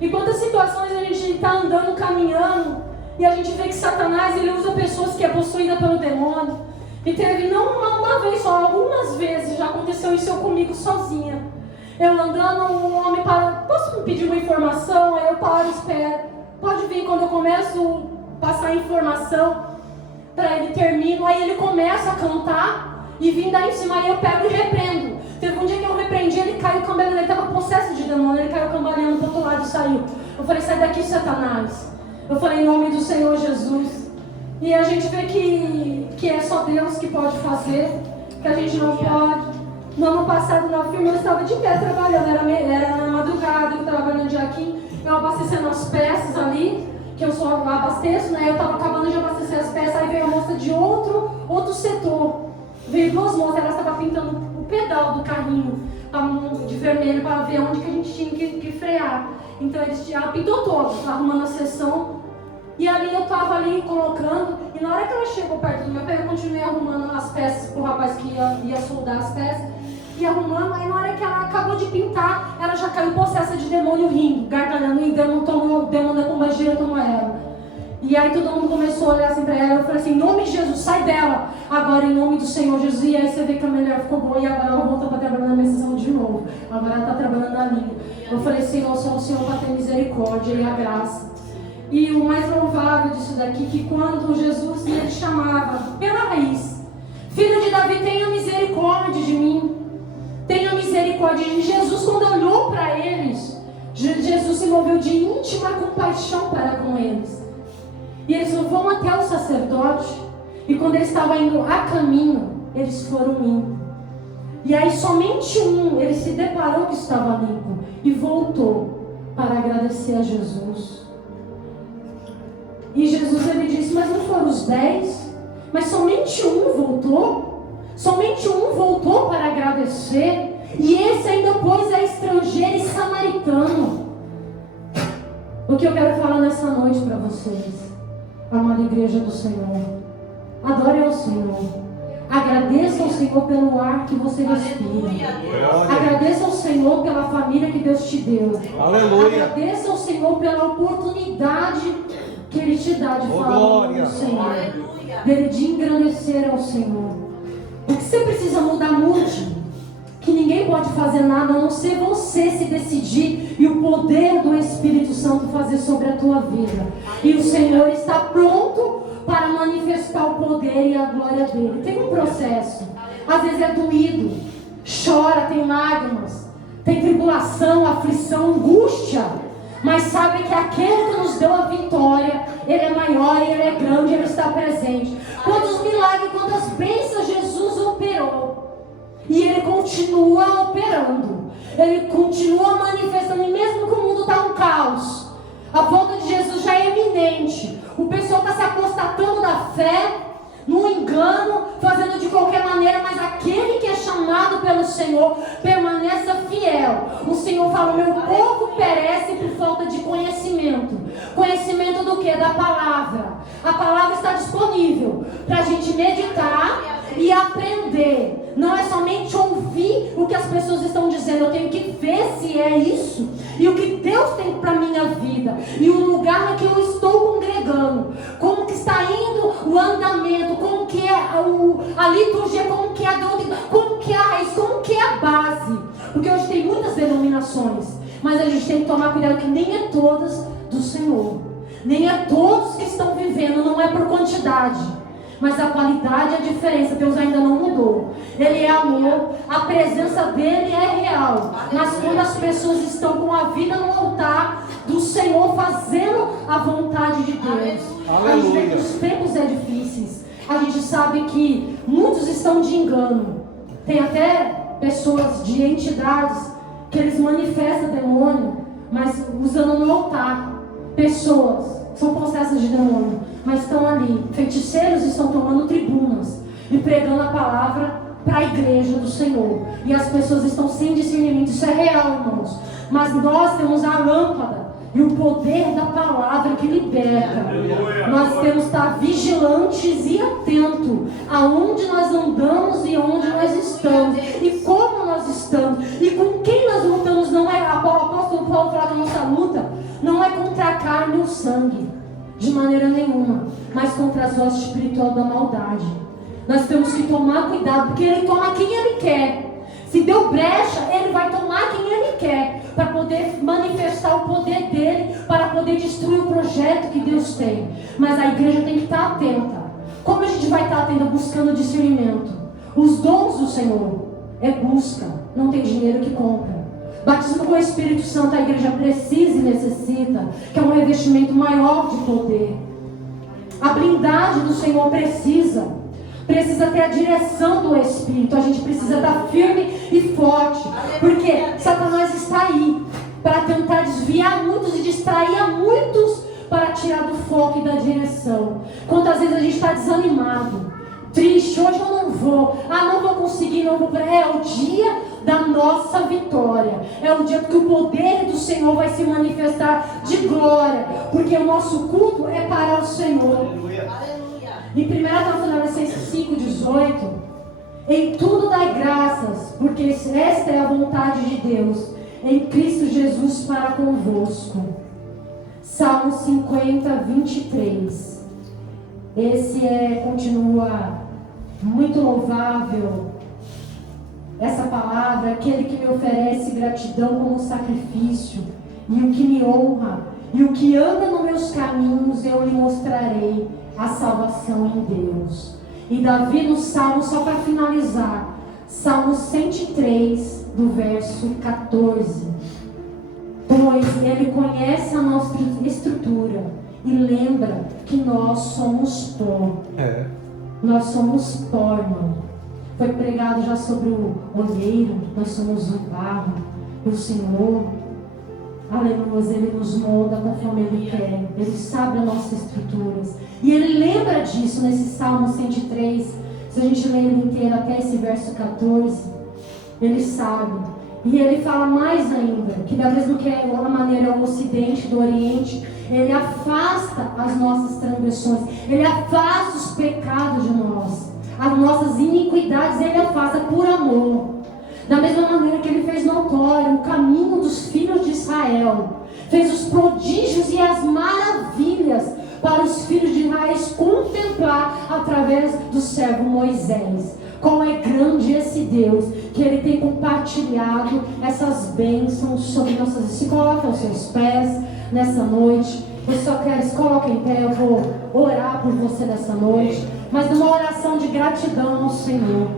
E quantas situações a gente está andando, caminhando, e a gente vê que Satanás, ele usa pessoas que é possuída pelo demônio. E teve não uma vez só, algumas vezes já aconteceu isso comigo sozinha. Eu andando, um homem para: posso me pedir uma informação? Aí eu paro, espero. Pode vir. Quando eu começo a passar a informação para ele, termino. Aí ele começa a cantar e vim daí em cima. Aí eu pego e repreendo. Teve um dia que eu repreendi, ele caiu cambaleando. Ele estava possesso de demônio, ele caiu cambaleando para o outro lado e saiu. Eu falei: sai daqui, Satanás. Eu falei: em nome do Senhor Jesus. E a gente vê que é só Deus que pode fazer, que a gente não pode. No ano passado, na firma, eu estava de pé trabalhando, era na madrugada, eu estava trabalhando de aqui, eu abastecendo as peças ali, que eu só abasteço, né? Eu estava acabando de abastecer as peças, aí veio a moça de outro setor. Veio duas moças, elas estavam pintando o pedal do carrinho de vermelho para ver onde que a gente tinha que frear. Então ela pintou todo, arrumando a sessão. E ali eu estava ali colocando, e na hora que ela chegou perto do meu pé, eu continuei arrumando as peças para o rapaz que ia soldar as peças. E arrumando, aí na hora que ela acabou de pintar, ela já caiu possessa de demônio rindo, gargalhando, e o demônio da pombagira tomou ela. E aí todo mundo começou a olhar assim pra ela, eu falei assim: em nome de Jesus, sai dela, agora em nome do Senhor Jesus. E aí você vê que a mulher ficou boa, e agora ela voltou para trabalhar na minha sessão de novo. Agora ela está trabalhando na linha. Eu falei: Senhor, só o Senhor para ter misericórdia e a graça. E o mais louvável disso daqui, que quando Jesus ele chamava pela raiz: filho de Davi, tenha misericórdia de mim. Tenha misericórdia de Jesus. Quando olhou para eles, Jesus se moveu de íntima compaixão para com eles. E eles vão até o sacerdote. E quando eles estavam indo a caminho, eles foram indo. E aí somente ele se deparou que estava limpo e voltou para agradecer a Jesus. E Jesus ele disse: mas não foram os 10? Mas somente um voltou? Somente um voltou para agradecer? E esse ainda pois é estrangeiro e samaritano. O que eu quero falar nessa noite para vocês, amada igreja do Senhor: adore ao Senhor. Agradeça ao Senhor pelo ar que você respira. Agradeça ao Senhor pela família que Deus te deu. Aleluia. Agradeça ao Senhor pela oportunidade que Ele te dá de falar do Senhor, dele de engrandecer ao Senhor. O que você precisa mudar, mude. Que ninguém pode fazer nada a não ser você se decidir e o poder do Espírito Santo fazer sobre a tua vida. E o Senhor está pronto para manifestar o poder e a glória dele. Tem um processo, às vezes é doído, chora, tem lágrimas, tem tribulação, aflição, angústia, mas sabe que aquele que nos deu a vitória, ele é maior, ele é grande, ele está presente. Quantos milagres, quantas bênçãos Jesus operou, e ele continua operando, ele continua manifestando, e mesmo que o mundo está um caos, a volta de Jesus já é fé, no engano, fazendo de qualquer maneira, mas aquele que é chamado pelo Senhor permaneça fiel. O Senhor fala: o meu povo perece por falta de conhecimento. Conhecimento do que? Da palavra. A palavra está disponível para a gente meditar e aprender. Não é somente ouvir o que as pessoas estão dizendo, eu tenho que ver se é isso, e o que Deus tem para a minha vida, e o lugar na que eu estou congregando, como que está indo o andamento, como que é a liturgia, como que é a doutrina, como que é a raiz, como que é a base. Porque hoje tem muitas denominações, mas a gente tem que tomar cuidado que nem é todas do Senhor, nem é todos que estão vivendo, não é por quantidade, mas a qualidade e a diferença. Deus ainda não mudou. Ele é amor, a presença dele é real. Mas quando as pessoas estão com a vida no altar do Senhor, fazendo a vontade de Deus. A gente vê que os tempos é difíceis. A gente sabe que muitos estão de engano. Tem até pessoas de entidades que eles manifestam demônio, mas usando no altar. Pessoas são possessas de demônio, mas estão ali. Feiticeiros estão tomando tribunas e pregando a palavra para a igreja do Senhor. E as pessoas estão sem discernimento. Isso é real, irmãos. Mas nós temos a lâmpada e o poder da palavra que liberta. Nós temos que estar vigilantes e atentos aonde nós andamos e onde nós estamos e como nós estamos e com quem nós lutamos. Não é, o apóstolo Paulo fala que a nossa luta não é contra a carne e o sangue, de maneira nenhuma, mas contra as hostes espirituais da maldade. Nós temos que tomar cuidado, porque ele toma quem ele quer. Se deu brecha, ele vai tomar quem ele quer, para poder manifestar o poder dele, para poder destruir o projeto que Deus tem. Mas a igreja tem que estar atenta. Como a gente vai estar atenta? Buscando discernimento. Os dons do Senhor é busca, não tem dinheiro que compra. Batismo com o Espírito Santo a igreja precisa e necessita, que é um revestimento maior de poder. A blindagem do Senhor precisa ter a direção do Espírito. A gente precisa estar firme e forte, porque Satanás está aí para tentar desviar muitos e distrair a muitos, para tirar do foco e da direção. Quantas vezes a gente está desanimado, triste: hoje eu não vou, não vou conseguir, não vou. É o dia da nossa vitória, é o dia que o poder do Senhor vai se manifestar de glória, porque o nosso culto é para o Senhor. Aleluia. Em 1 Tessalonicenses 5,18, em tudo dai graças, porque esta é a vontade de Deus em Cristo Jesus para convosco. Salmo 50, 23. Esse continua muito louvável. Essa palavra: aquele que me oferece gratidão como sacrifício, e o que me honra, e o que anda nos meus caminhos, eu lhe mostrarei a salvação em Deus. E Davi no Salmo, só para finalizar, Salmo 103, do verso 14: pois ele conhece a nossa estrutura e lembra que nós somos pó. Nós somos pó, irmão. Foi pregado já sobre o olheiro, nós somos o barro. E o Senhor, aleluia, Ele nos molda conforme Ele quer. Ele sabe as nossas estruturas. E Ele lembra disso nesse Salmo 103. Se a gente ler ele inteiro até esse verso 14, Ele sabe. E Ele fala mais ainda, que da mesma que é a maneira o Ocidente do Oriente, Ele afasta as nossas transgressões, Ele afasta os pecados de nós. As nossas iniquidades Ele afasta por amor. Da mesma maneira que Ele fez notório o caminho dos filhos de Israel, fez os prodígios e as maravilhas para os filhos de Israel contemplar através do servo Moisés. Como é grande esse Deus, que Ele tem compartilhado essas bênçãos sobre nossas vidas. Se coloca aos seus pés nessa noite. Eu só quero, se coloque em pé, eu vou orar por você nessa noite, mas numa oração de gratidão ao Senhor,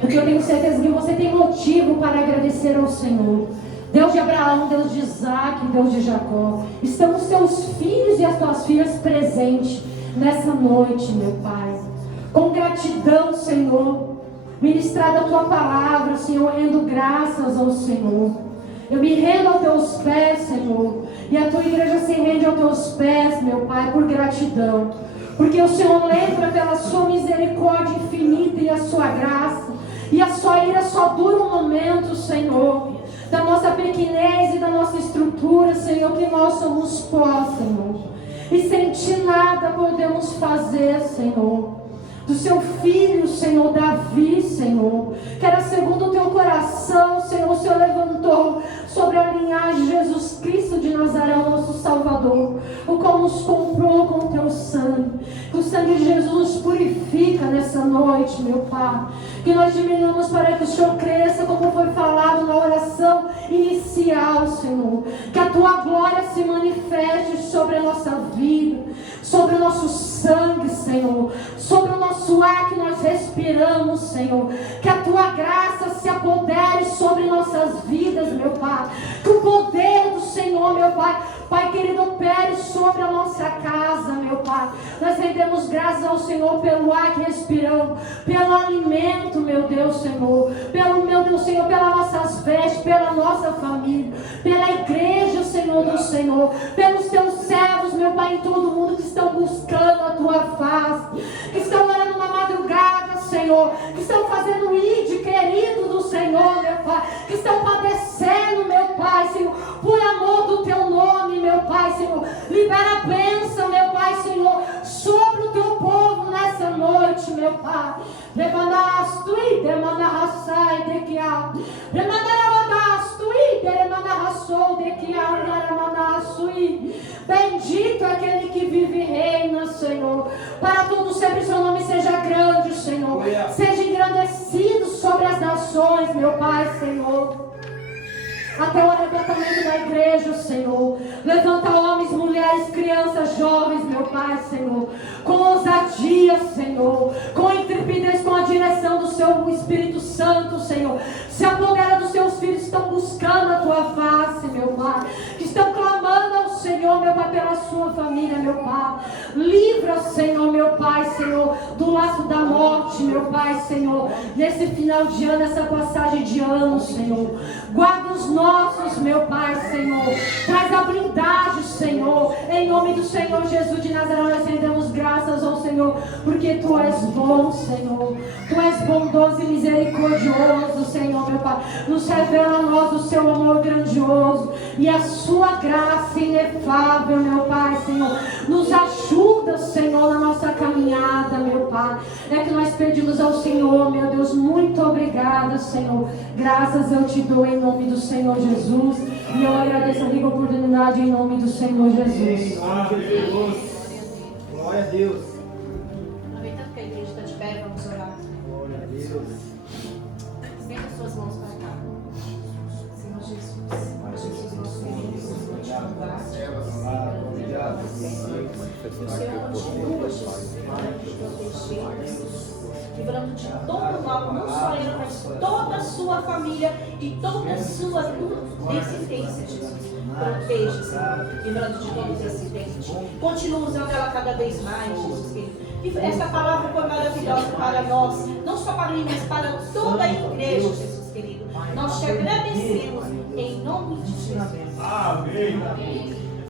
porque eu tenho certeza que você tem motivo para agradecer ao Senhor. Deus de Abraão, Deus de Isaac, Deus de Jacó, estão os teus filhos e as tuas filhas presentes nessa noite, meu Pai, com gratidão, Senhor, ministrada a tua palavra, Senhor, rendo graças ao Senhor. Eu me rendo aos teus pés, Senhor, e a tua igreja se rende aos teus pés, meu Pai, por gratidão, porque o Senhor lembra pela sua misericórdia infinita e a sua graça, e a sua ira só dura um momento, Senhor, da nossa pequenez e da nossa estrutura, Senhor, que nós somos pó, Senhor, e sem ti nada podemos fazer, Senhor. Do seu filho, Senhor, Davi, Senhor, que era segundo o teu coração, Senhor, o Senhor levantou sobre a linhagem de Jesus Cristo de Nazaré, o nosso Salvador, o qual nos comprou com o teu sangue. Que o sangue de Jesus nos purifica nessa noite, meu Pai. Que nós diminuamos para que o Senhor cresça, como foi falado na oração inicial, Senhor. Que a tua glória se manifeste sobre a nossa vida, sobre o nosso sangue, Senhor, sobre o nosso ar que nós respiramos, Senhor. Que a tua graça se apodere sobre nossas vidas, meu Pai. Que o poder do Senhor, meu Pai, Pai querido, opere sobre a nossa casa, meu Pai. Nós rendemos graças ao Senhor pelo ar que respiramos, pelo alimento, meu Deus, Senhor, pelo, meu Deus, Senhor, pelas nossas vestes, pela nossa família, pela igreja, Senhor do Senhor, pelos teus servos, meu Pai, em todo mundo que estão buscando a tua face, que estão orando na madrugada, Senhor, que estão fazendo ide, querido do Senhor, meu Pai, que estão padecendo, meu Pai, Senhor, por amor do teu nome, meu Pai, Senhor. Libera a bênção, meu Pai, Senhor, sobre o teu povo nessa noite, meu Pai. Levanastui, demandarassai, dequiá. Levandarabastui, demandarassou, dequiá, naramanassui. Bendito é aquele que vive e reina, Senhor. Para tudo sempre seu nome seja grande, Senhor. Seja engrandecido sobre as nações, meu Pai, Senhor. Até o arrebatamento da igreja, Senhor. Levanta homens, mulheres, crianças, jovens, meu Pai, Senhor. Com ousadia, Senhor. Com intrepidez, com a direção do seu Espírito Santo, Senhor. Se apodera dos seus filhos que estão buscando a tua face, meu Pai. Que estão clamando ao Senhor, meu Pai, pela sua família, meu Pai. Livra, Senhor, meu Pai, Senhor, do laço da morte, meu Pai, Senhor. Nesse final de ano, nessa passagem de ano, Senhor. Guarda os nossos, meu Pai, Senhor. Traz a blindagem, Senhor. Em nome do Senhor Jesus de Nazaré, nós rendemos graças ao Senhor, porque Tu és bom, Senhor. Tu és bondoso e misericordioso, Senhor, meu Pai. Nos revela a nós o Seu amor grandioso e a Sua graça inefável, meu Pai, Senhor. Nos ajuda, Senhor, na nossa caminhada, meu Pai. É que nós pedimos ao Senhor, meu Deus, muito obrigada, Senhor. Graças eu te dou em nome do Senhor Jesus. E eu agradeço a rica oportunidade em nome do Senhor Jesus. Glória a Deus. Aproveitando que a igreja está de pé, vamos orar. Glória a Deus. Estenda as suas mãos para cá. Senhor Jesus, nosso Deus, nós te louvamos. Obrigado. O Senhor continua, Jesus, para te proteger, livrando de todo mal, não só ele, mas toda a sua família e toda a sua descendência, Jesus. Proteja, Senhor, livrando de todo descendente. Continua usando ela cada vez mais, Jesus querido. E essa palavra foi maravilhosa para nós, não só para mim, mas para toda a igreja, Jesus querido. Nós te agradecemos em nome de Jesus. Amém.